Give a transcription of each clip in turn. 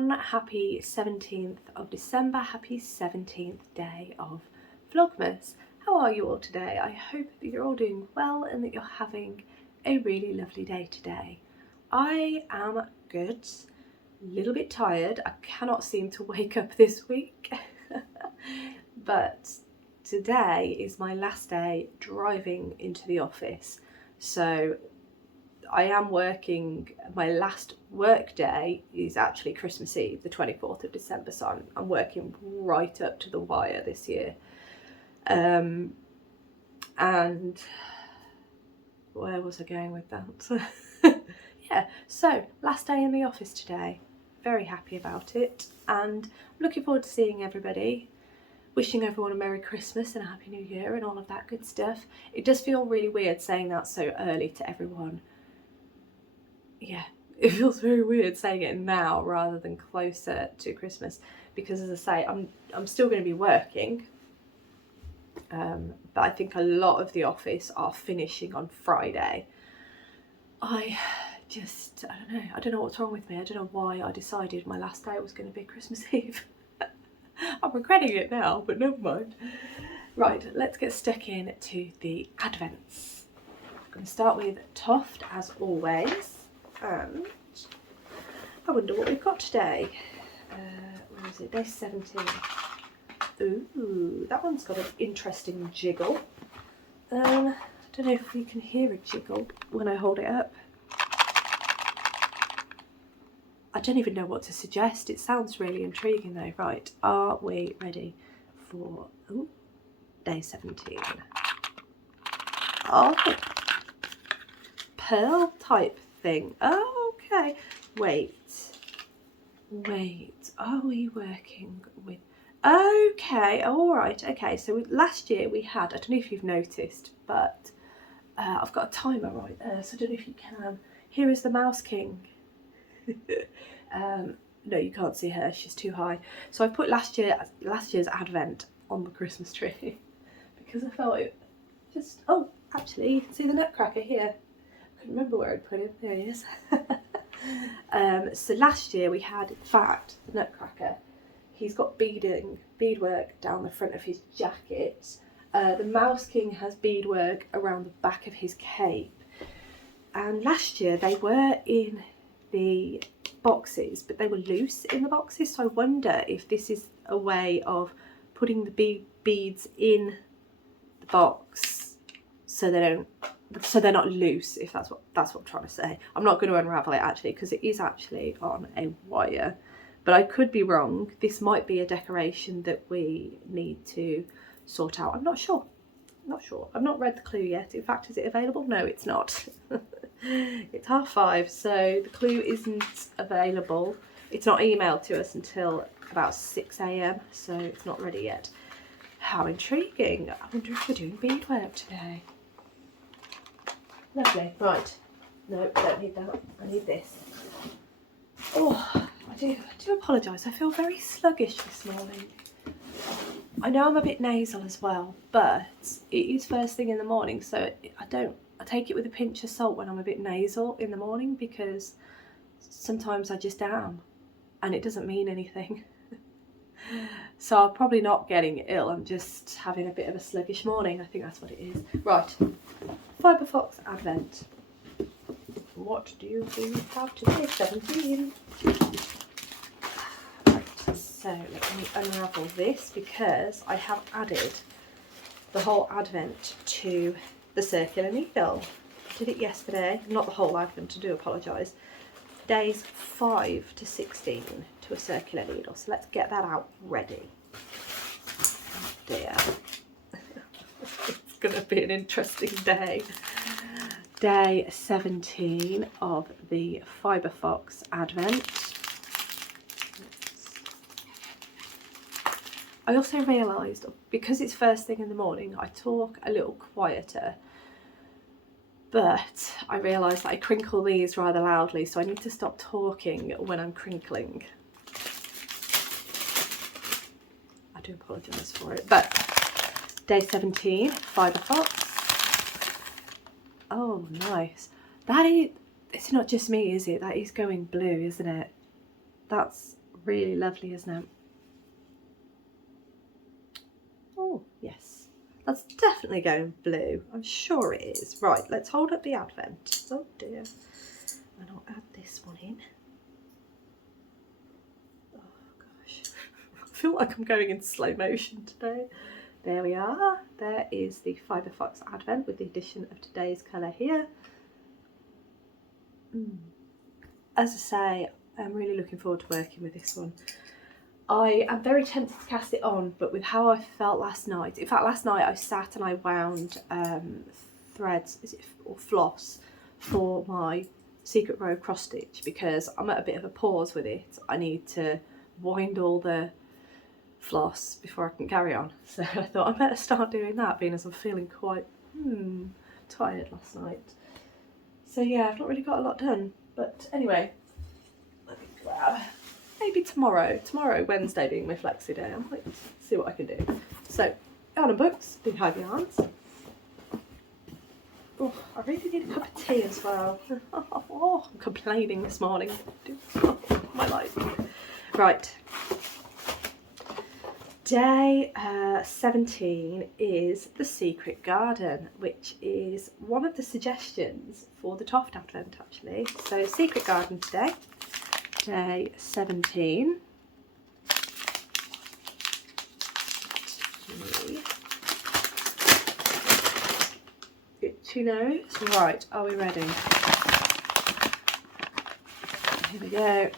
everyone, happy 17th of December, happy 17th day of Vlogmas. How are you all today? I hope that you're all doing well and that you're having a really lovely day today. I am good, a little bit tired. I cannot seem to wake up this week, but today is my last day driving into the office, so I am working. My last work day is actually Christmas Eve, the 24th of December, so I'm working right up to the wire this year. And where was I going with that? Yeah, so last day in the office today. Very happy about it, and looking forward to seeing everybody. Wishing everyone a Merry Christmas and a Happy New Year and all of that good stuff. It does feel really weird saying that so early to everyone. Yeah, it feels very weird saying it now rather than closer to Christmas, because as I say, I'm still going to be working, but I think a lot of the office are finishing on Friday. I don't know what's wrong with me. I don't know why I decided my last day was going to be Christmas Eve. I'm regretting it now, but never mind. Right, let's get stuck in to the Advents. I'm going to start with Toft as always. And I wonder what we've got today. Where is it? Day 17. Ooh, that one's got an interesting jiggle. I don't know if you can hear a jiggle when I hold it up. I don't even know what to suggest. It sounds really intriguing though. Right, are we ready for day 17? Oh, pearl type thing. Oh, okay. Wait, are we working with, okay, all right, okay, so last year we had, I don't know if you've noticed, but I've got a timer right there, so I don't know if you can. Here is the Mouse King. No, you can't see her, she's too high. So I put last year's Advent on the Christmas tree because I felt it just, oh, actually you can see the Nutcracker here. I couldn't remember where I'd put him. There he is. So last year we had, in fact, the Nutcracker. He's got beadwork down the front of his jacket. The Mouse King has beadwork around the back of his cape. And last year they were in the boxes, but they were loose in the boxes. So I wonder if this is a way of putting the beads in the box so they're not loose, if that's what I'm trying to say. I'm not going to unravel it actually, because it is actually on a wire, but I could be wrong. This might be a decoration that we need to sort out. I'm not sure. I've not read the clue yet. In fact, is it available? No, it's not. It's 5:30, so the clue isn't available. It's not emailed to us until about 6 AM, so it's not ready yet. How intriguing. I wonder if we're doing beadwork today. Lovely. Right. No, I don't need that. I need this. Oh, I do apologise. I feel very sluggish this morning. I know I'm a bit nasal as well, but it is first thing in the morning, so I take it with a pinch of salt when I'm a bit nasal in the morning, because sometimes I just am and it doesn't mean anything. So I'm probably not getting ill, I'm just having a bit of a sluggish morning. I think that's what it is. Right, Fibre Fox Advent. What do you have today? 17. Right, so let me unravel this, because I have added the whole Advent to the circular needle. I did it yesterday, not the whole Advent, I do apologise. Days 5 to 16 to a circular needle. So let's get that out ready. Oh dear. It's going to be an interesting day. Day 17 of the Fibre Fox Advent. I also realised, because it's first thing in the morning, I talk a little quieter. But I realised that I crinkle these rather loudly, so I need to stop talking when I'm crinkling. I do apologise for it. But day 17, Fibre Fox. Oh, nice. That is, it's not just me, is it? That is going blue, isn't it? That's Really lovely, isn't it? Oh, yes. That's definitely going blue. I'm sure it is. Right, let's hold up the Advent. Oh dear. And I'll add this one in. Oh gosh. I feel like I'm going in slow motion today. There we are. There is the Fibre Fox Advent with the addition of today's colour here. As I say, I'm really looking forward to working with this one. I am very tempted to cast it on, but with how I felt last night, in fact last night I sat and I wound threads, or floss, for my secret row cross stitch because I'm at a bit of a pause with it. I need to wind all the floss before I can carry on. So I thought I better start doing that, being as I'm feeling quite tired last night. So yeah, I've not really got a lot done. But anyway, let me grab, maybe tomorrow, Wednesday being my flexi day, I might see what I can do. So, yarn and books, Beehive yarns. Oh, I really need a cup of tea as well. Oh, I'm complaining this morning. Oh, my life. Right. Day 17 is The Secret Garden, which is one of the suggestions for the Toft Advent actually. So Secret Garden today, day 17. Itchy nose. Right, are we ready? Here we go.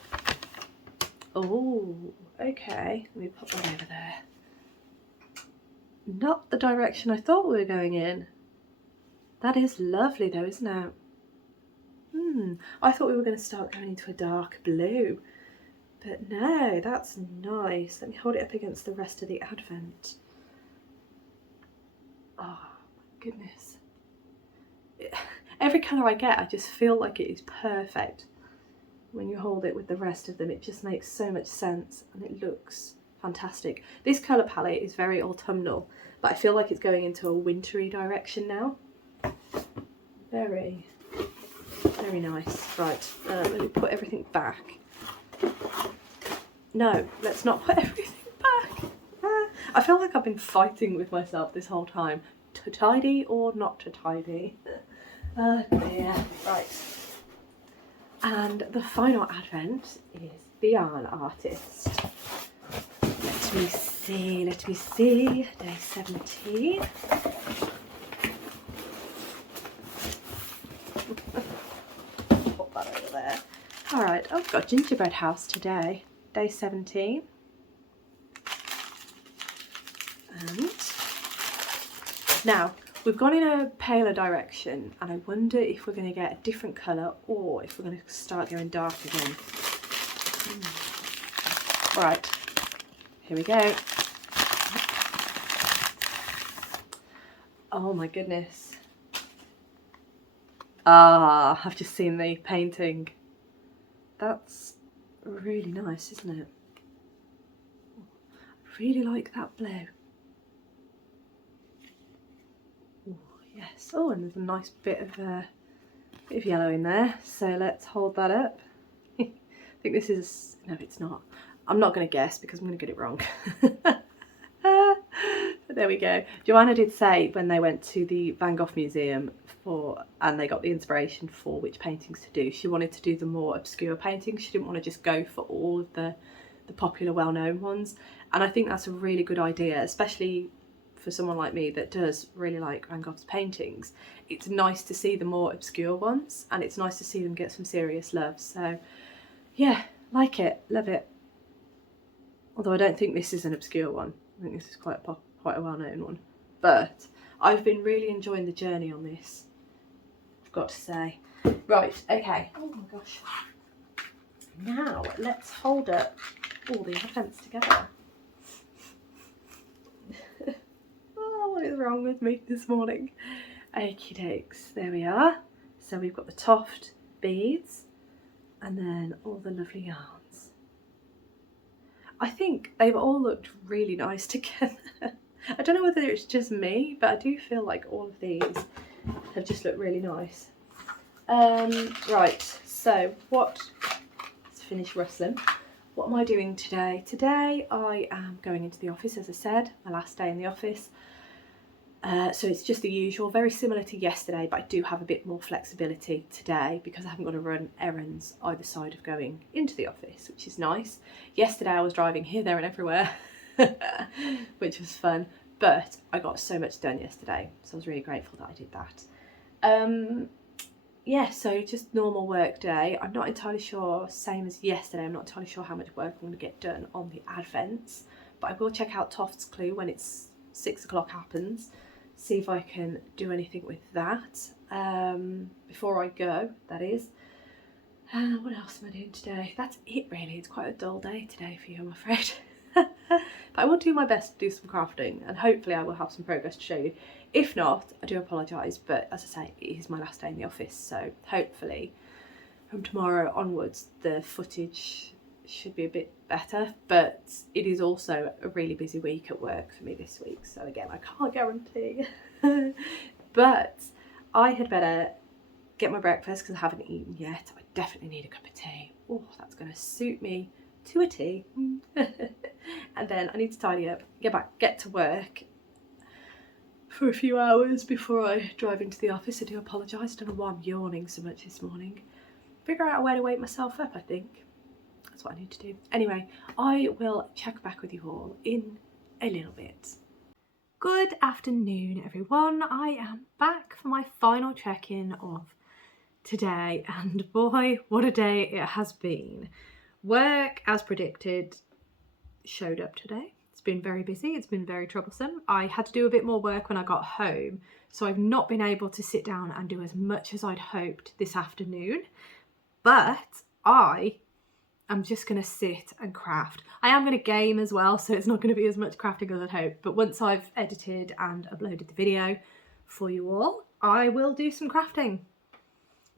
Oh, okay, let me pop that over there. Not the direction I thought we were going in. That is lovely though, isn't it? I thought we were going to start going into a dark blue, but no, that's nice. Let me hold it up against the rest of the Advent. Oh my goodness. Every colour I get, I just feel like it is perfect. When you hold it with the rest of them, it just makes so much sense and it looks fantastic. This colour palette is very autumnal, but I feel like it's going into a wintry direction now. Very, very nice. Right, let me put everything back. No, let's not put everything back. I feel like I've been fighting with myself this whole time. To tidy or not to tidy? Oh dear. Right. And the final Advent is the Yarn Artist. Let me see, day 17. Put that over there. Alright, I've got Gingerbread House today, day 17. And now, we've gone in a paler direction and I wonder if we're going to get a different colour or if we're going to start going dark again. Right, here we go. Oh my goodness. Ah, I've just seen the painting. That's really nice, isn't it? I really like that blue. Yes. Oh, and there's a nice bit of yellow in there. So let's hold that up. I think this is, no, it's not. I'm not going to guess because I'm going to get it wrong. There we go. Joanna did say when they went to the Van Gogh Museum and they got the inspiration for which paintings to do, she wanted to do the more obscure paintings. She didn't want to just go for all of the popular, well-known ones. And I think that's a really good idea, especially for someone like me that does really like Van Gogh's paintings. It's nice to see the more obscure ones and it's nice to see them get some serious love. So yeah, like it, love it. Although I don't think this is an obscure one. I think this is quite a well-known one. But I've been really enjoying the journey on this, I've got to say. Right, okay. Oh my gosh. Now let's hold up all the Advents together. What is wrong with me this morning? Okie dokes, there we are. So we've got the Toft beads and then all the lovely yarns. I think they've all looked really nice together. I don't know whether it's just me, but I do feel like all of these have just looked really nice. Right, so let's finish rustling. What am I doing today? Today I am going into the office, as I said, my last day in the office. So it's just the usual, very similar to yesterday, but I do have a bit more flexibility today because I haven't got to run errands either side of going into the office, which is nice. Yesterday I was driving here, there and everywhere, which was fun, but I got so much done yesterday, so I was really grateful that I did that. Yeah, so just normal work day. I'm not entirely sure, same as yesterday, I'm not entirely sure how much work I'm going to get done on the Advents, but I will check out Toft's Clue when it's 6 o'clock happens, see if I can do anything with that before I go, that is. What else am I doing today? That's it really, it's quite a dull day today for you, I'm afraid. But I will do my best to do some crafting and hopefully I will have some progress to show you. If not, I do apologise, but as I say, it is my last day in the office, so hopefully from tomorrow onwards the footage should be a bit better, but it is also a really busy week at work for me this week, so again I can't guarantee. But I had better get my breakfast because I haven't eaten yet. I definitely need a cup of tea. Oh, that's going to suit me to a T. And then I need to tidy up, get to work for a few hours before I drive into the office. I do apologise, I don't know why I'm yawning so much this morning. Figure out a way to wake myself up, I think. That's what I need to do. Anyway, I will check back with you all in a little bit. Good afternoon, everyone. I am back for my final check-in of today, and boy, what a day it has been. Work, as predicted, showed up today. It's been very busy, it's been very troublesome. I had to do a bit more work when I got home, so I've not been able to sit down and do as much as I'd hoped this afternoon, but I'm just going to sit and craft. I am going to game as well, so it's not going to be as much crafting as I'd hoped, but once I've edited and uploaded the video for you all, I will do some crafting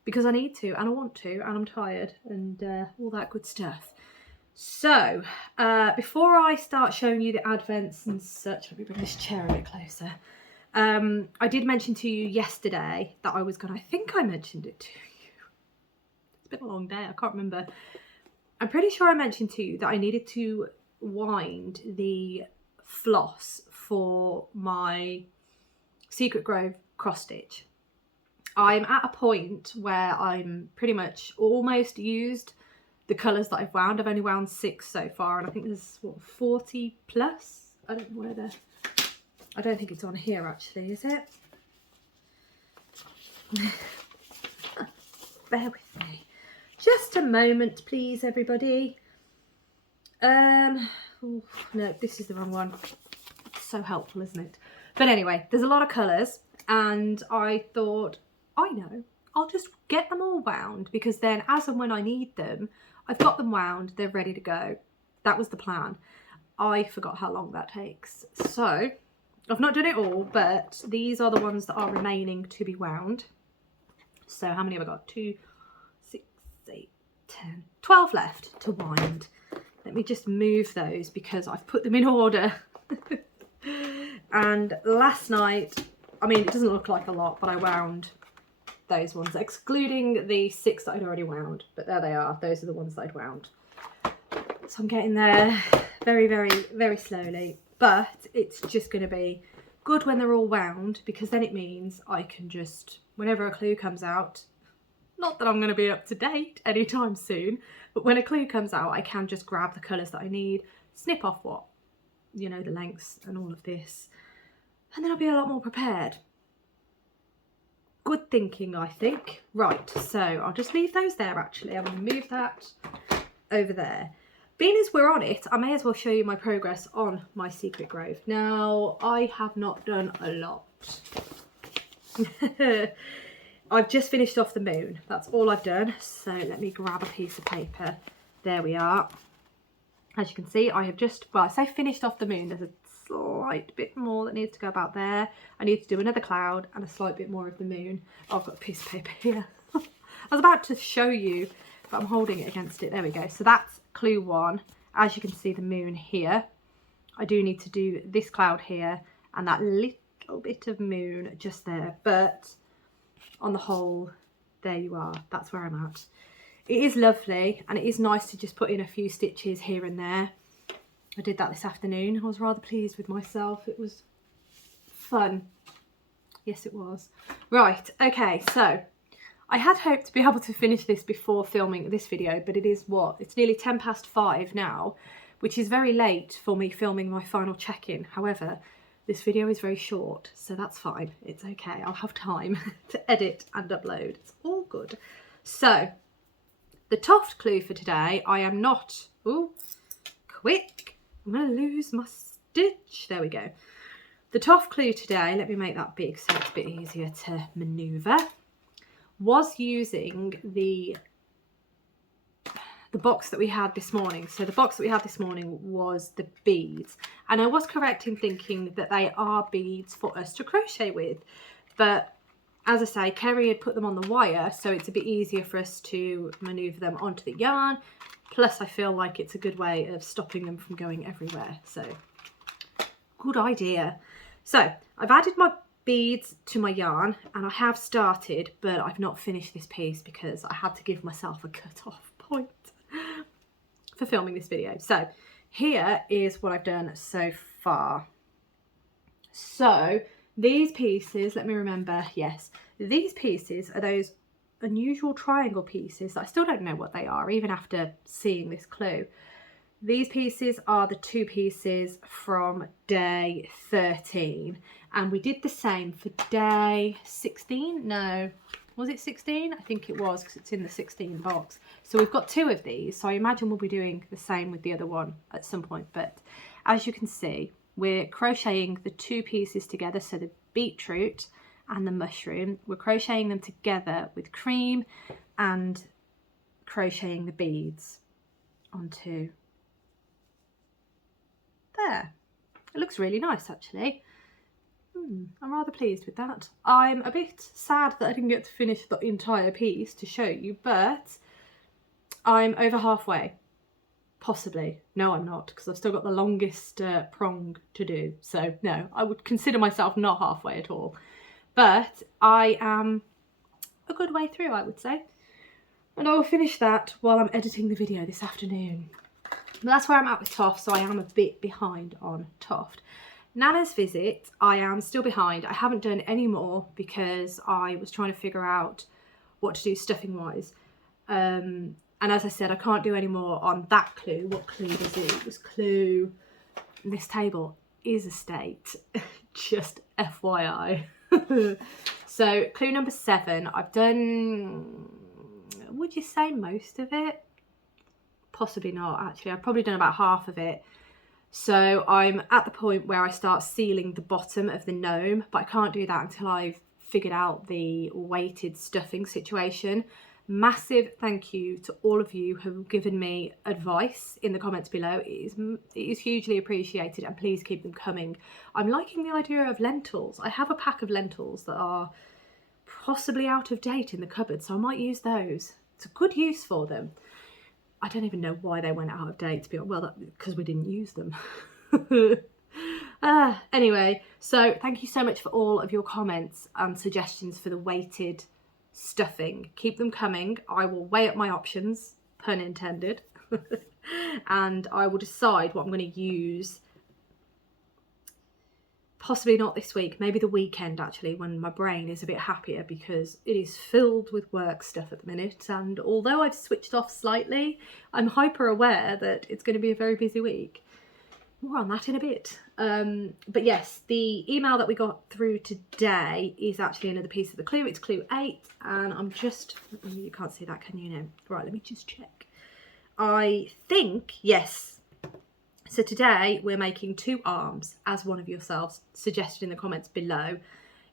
because I need to and I want to and I'm tired and all that good stuff. So before I start showing you the Advents and such, let me bring this chair a bit closer. I did mention to you yesterday that I was going to, I think I mentioned it to you. It's been a long day, I can't remember. I'm pretty sure I mentioned to you that I needed to wind the floss for my Secret Grove cross stitch. I'm at a point where I'm pretty much almost used the colours that I've wound. I've only wound 6 so far, and I think there's what, 40 plus? I don't know where they're. I don't think it's on here actually, is it? Bear with me. Just a moment, please, everybody. Oh, no, this is the wrong one. It's so helpful, isn't it? But anyway, there's a lot of colours, and I thought, I know, I'll just get them all wound, because then as and when I need them, I've got them wound, they're ready to go. That was the plan. I forgot how long that takes. So, I've not done it all, but these are the ones that are remaining to be wound. So how many have I got? 2, 6, 8, 10, 12 left to wind. Let me just move those because I've put them in order. And last night, I mean, it doesn't look like a lot, but I wound those ones, excluding the 6 that I'd already wound, but there they are. Those are the ones that I'd wound. So I'm getting there very, very, very slowly, but it's just going to be good when they're all wound, because then it means I can just, whenever a clue comes out, not that I'm going to be up to date anytime soon, but when a clue comes out, I can just grab the colours that I need, snip off what, you know, the lengths and all of this, and then I'll be a lot more prepared. Good thinking, I think. Right, so I'll just leave those there actually. I'm going to move that over there. Being as we're on it, I may as well show you my progress on my Secret Grove. Now, I have not done a lot. I've just finished off the moon. That's all I've done. So let me grab a piece of paper. There we are. As you can see, I have just, well, I say finished off the moon. There's a slight bit more that needs to go about there. I need to do another cloud and a slight bit more of the moon. Oh, I've got a piece of paper here. I was about to show you, but I'm holding it against it. There we go. So that's clue 1. As you can see, the moon here. I do need to do this cloud here and that little bit of moon just there. But on the whole, there you are. That's where I'm at. It is lovely, and it is nice to just put in a few stitches here and there. I did that this afternoon. I was rather pleased with myself. It was fun. Yes, it was. Right, okay, so I had hoped to be able to finish this before filming this video, but it is what? It's nearly 5:10 now, which is very late for me filming my final check-in. However, this video is very short, so that's fine. It's okay. I'll have time to edit and upload. It's all good. So, the Toft clue for today, I am not... Ooh, quick. I'm going to lose my stitch. There we go. The Toft clue today, let me make that big so it's a bit easier to manoeuvre, was using the box that we had this morning. So the box that we had this morning was the beads, and I was correct in thinking that they are beads for us to crochet with, but as I say, Kerry had put them on the wire, so it's a bit easier for us to manoeuvre them onto the yarn, plus I feel like it's a good way of stopping them from going everywhere. So good idea. So I've added my beads to my yarn, and I have started, but I've not finished this piece because I had to give myself a cut-off point for filming this video. So here is what I've done so far. So these pieces, let me remember, yes, these pieces are those unusual triangle pieces that I still don't know what they are, even after seeing this clue. These pieces are the 2 pieces from day 13, and we did the same for day 16. No, was it 16? I think it was, because it's in the 16 box. So we've got 2 of these, so I imagine we'll be doing the same with the other one at some point. But as you can see, we're crocheting the 2 pieces together, so the beetroot and the mushroom. We're crocheting them together with cream and crocheting the beads onto there. It looks really nice, actually. I'm rather pleased with that. I'm a bit sad that I didn't get to finish the entire piece to show you, but I'm over halfway. Possibly. No, I'm not, because I've still got the longest prong to do. So no, I would consider myself not halfway at all. But I am a good way through, I would say. And I will finish that while I'm editing the video this afternoon. But that's where I'm at with Toft, so I am a bit behind on Toft. Nana's visit, I am still behind. I haven't done any more because I was trying to figure out what to do stuffing wise. And as I said, I can't do any more on that clue. What clue was it? It was clue, this table is a state, just FYI. So clue number 7, I've done, would you say most of it? Possibly not, actually. I've probably done about half of it. So I'm at the point where I start sealing the bottom of the gnome, but I can't do that until I've figured out the weighted stuffing situation. Massive thank you to all of you who have given me advice in the comments below. It is hugely appreciated, and please keep them coming. I'm liking the idea of lentils. I have a pack of lentils that are possibly out of date in the cupboard, so I might use those. It's a good use for them. I don't even know why they went out of date, to be honest. Well, because we didn't use them. Anyway, so thank you so much for all of your comments and suggestions for the weighted stuffing. Keep them coming. I will weigh up my options, pun intended, and I will decide what I'm going to use. Possibly not this week, maybe the weekend actually, when my brain is a bit happier, because it is filled with work stuff at the minute, and although I've switched off slightly, I'm hyper aware that it's going to be a very busy week. More on that in a bit. But yes, the email that we got through today is actually another piece of the clue. It's clue 8, and I'm just, you can't see that, can you now? Right, let me just check. I think, yes. So today we're making 2 arms, as one of yourselves suggested in the comments below,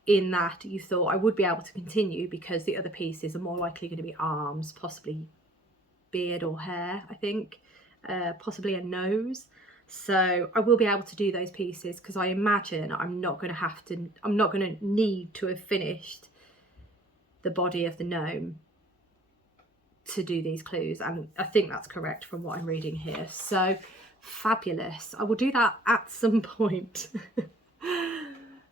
in that you thought I would be able to continue because the other pieces are more likely going to be arms, possibly beard or hair, I think, possibly a nose. So I will be able to do those pieces because I imagine I'm not going to need to have finished the body of the gnome to do these clues, and I think that's correct from what I'm reading here. So fabulous. I will do that at some point.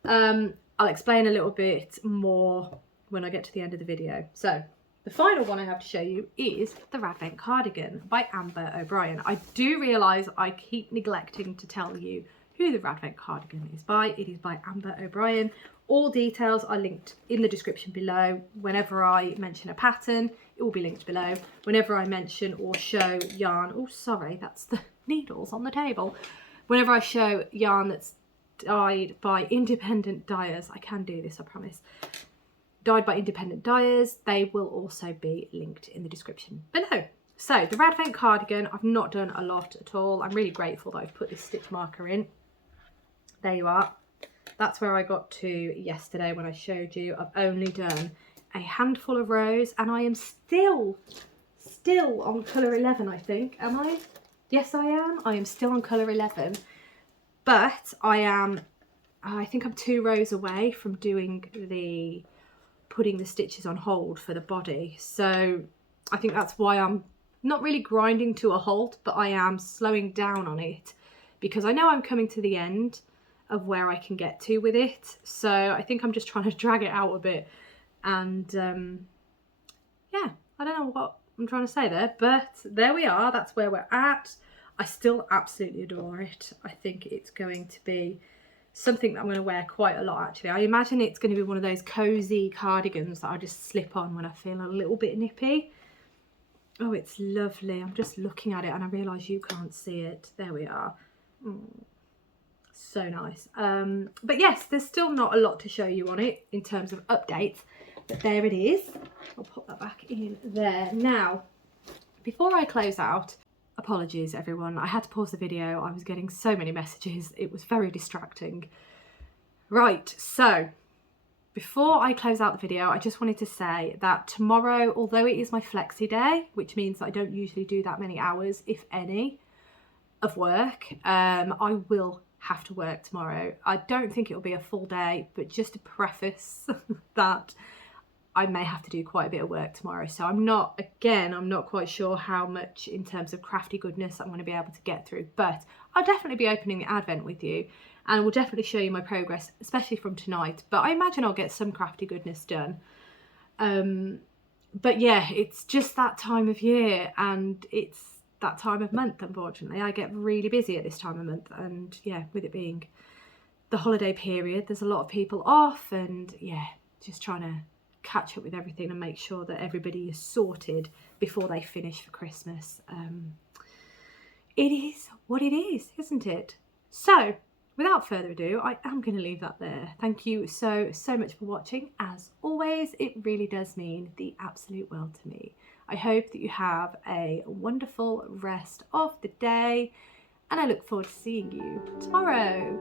I'll explain a little bit more when I get to the end of the video. So the final one I have to show you is the Advent cardigan by Amber O'Brien. I do realise I keep neglecting to tell you who the Advent cardigan is by. It is by Amber O'Brien. All details are linked in the description below. Whenever I mention a pattern, it will be linked below. Whenever I mention or show yarn, oh sorry, that's the needles on the table. Whenever I show yarn that's dyed by independent dyers, I can do this, I promise, dyed by independent dyers, they will also be linked in the description below. So the Advent cardigan, I've not done a lot at all. I'm really grateful that I've put this stitch marker in. There you are. That's where I got to yesterday when I showed you. I've only done a handful of rows and I am still on colour 11, I think. Am I? Yes, I am. I am still on colour 11, but I think I'm 2 rows away from doing putting the stitches on hold for the body. So I think that's why I'm not really grinding to a halt, but I am slowing down on it because I know I'm coming to the end of where I can get to with it. So I think I'm just trying to drag it out a bit. And yeah, I don't know what I'm trying to say there, but there we are. That's where we're at. I still absolutely adore it. I think it's going to be something that I'm going to wear quite a lot, actually. I imagine it's going to be one of those cozy cardigans that I just slip on when I feel a little bit nippy. Oh, it's lovely. I'm just looking at it and I realise you can't see it. There we are. So nice. But yes, there's still not a lot to show you on it in terms of updates, but there it is. I'll pop that back in there. Now, before I close out, apologies everyone, I had to pause the video. I was getting so many messages. It was very distracting. Right, so before I close out the video, I just wanted to say that tomorrow, although it is my flexi day, which means that I don't usually do that many hours, if any, of work, I will have to work tomorrow. I don't think it'll be a full day, but just to preface that I may have to do quite a bit of work tomorrow. So I'm not quite sure how much in terms of crafty goodness I'm going to be able to get through, but I'll definitely be opening the Advent with you and we'll definitely show you my progress, especially from tonight. But I imagine I'll get some crafty goodness done. But yeah, it's just that time of year and it's that time of month, unfortunately. I get really busy at this time of month, and yeah, with it being the holiday period, there's a lot of people off, and yeah, just trying to catch up with everything and make sure that everybody is sorted before they finish for Christmas. It is what it is, isn't it? So without further ado, I am going to leave that there. Thank you so much for watching. As always, it really does mean the absolute world to me. I hope that you have a wonderful rest of the day and I look forward to seeing you tomorrow.